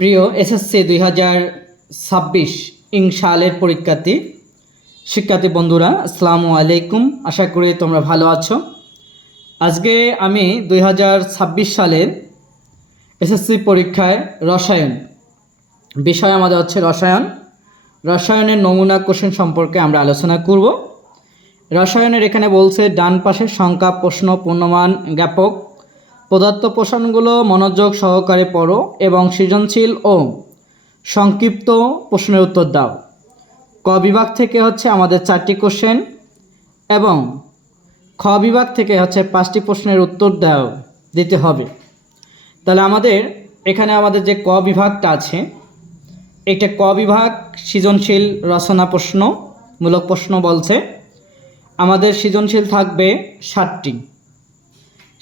প্রিয় এসএসসি দুই হাজার ছাব্বিশ ইংশালের পরীক্ষার্থী, শিক্ষার্থী বন্ধুরা, আসসালামু আলাইকুম। আশা করি তোমরা ভালো আছো। আজকে আমি দুই হাজার ছাব্বিশ সালের এসএসসি পরীক্ষায় রসায়ন, বিষয় আমাদের হচ্ছে রসায়ন। রসায়নের নমুনা কোশ্চেন সম্পর্কে আমরা আলোচনা করব। রসায়নের এখানে বলছে, ডান পাশের সংখ্যা, প্রশ্ন, পূর্ণমান, জ্ঞাপক পদার্থ প্রশ্নগুলো মনোযোগ সহকারে পড়ো এবং সৃজনশীল ও সংক্ষিপ্ত প্রশ্নের উত্তর দাও। ক বিভাগ থেকে হচ্ছে আমাদের চারটি কোশ্চেন এবং খ বিভাগ থেকে হচ্ছে পাঁচটি প্রশ্নের উত্তর দাও, দিতে হবে। তাহলে আমাদের এখানে আমাদের যে ক বিভাগটা আছে, এটা ক বিভাগ সৃজনশীল রচনা প্রশ্ন মূলক প্রশ্ন বলছে। আমাদের সৃজনশীল থাকবে ষাটটি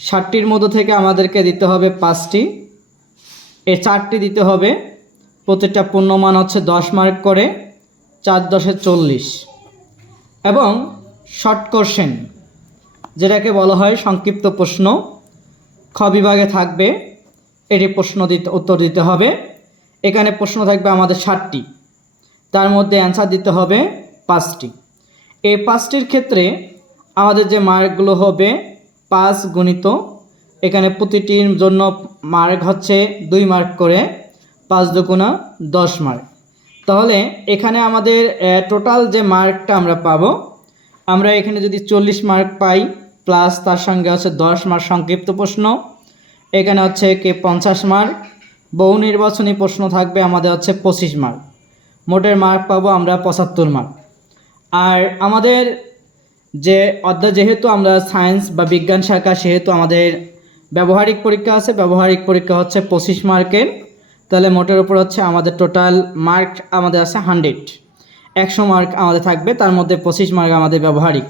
ষাটটির মধ্য থেকে আমাদেরকে দিতে হবে পাঁচটি। এ চারটি দিতে হবে। প্রত্যেকটা পূর্ণমান হচ্ছে দশ মার্ক করে চার দশে চল্লিশ। এবং শর্ট কোশ্চেন যেটাকে বলা হয় সংক্ষিপ্ত প্রশ্ন, খ বিভাগে থাকবে। এটি প্রশ্ন দিতে, উত্তর দিতে হবে। এখানে প্রশ্ন থাকবে আমাদের ষাটটি। তার মধ্যে অ্যান্সার দিতে হবে পাঁচটি। এই পাঁচটির ক্ষেত্রে আমাদের যে মার্কগুলো হবে পাঁচ গণিত, এখানে প্রতিটির জন্য মার্ক হচ্ছে দুই মার্ক করে, পাঁচ দুগুণা দশ মার্ক তাহলে এখানে আমাদের টোটাল যে মার্কটা আমরা পাবো, আমরা এখানে যদি চল্লিশ মার্ক পাই প্লাস তার সঙ্গে হচ্ছে দশ মার্ক সংক্ষিপ্ত প্রশ্ন, এখানে হচ্ছে কে পঞ্চাশ মার্ক বহু নির্বাচনী প্রশ্ন থাকবে, আমাদের হচ্ছে পঁচিশ মার্ক মোটের মার্ক পাবো আমরা পঁচাত্তর মার্ক আর আমাদের যে অধ্যায় যেহেতু আমরা সায়েন্স বা বিজ্ঞান শাখা, সেহেতু আমাদের ব্যবহারিক পরীক্ষা আছে। ব্যবহারিক পরীক্ষা হচ্ছে পঁচিশ মার্কের। তাহলে মোটের উপর হচ্ছে আমাদের টোটাল মার্ক আমাদের আছে হান্ড্রেড একশো মার্ক আমাদের থাকবে, তার মধ্যে পঁচিশ মার্ক আমাদের ব্যবহারিক।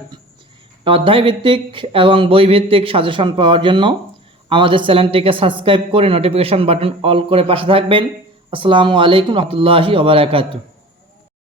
অধ্যায় ভিত্তিক এবং বই ভিত্তিক সাজেশন পাওয়ার জন্য আমাদের চ্যানেলটিকে সাবস্ক্রাইব করে নোটিফিকেশন বাটন অল করে পাশে থাকবেন। আসসালামু আলাইকুম রহমতুল্লাহি ওবরাকাতু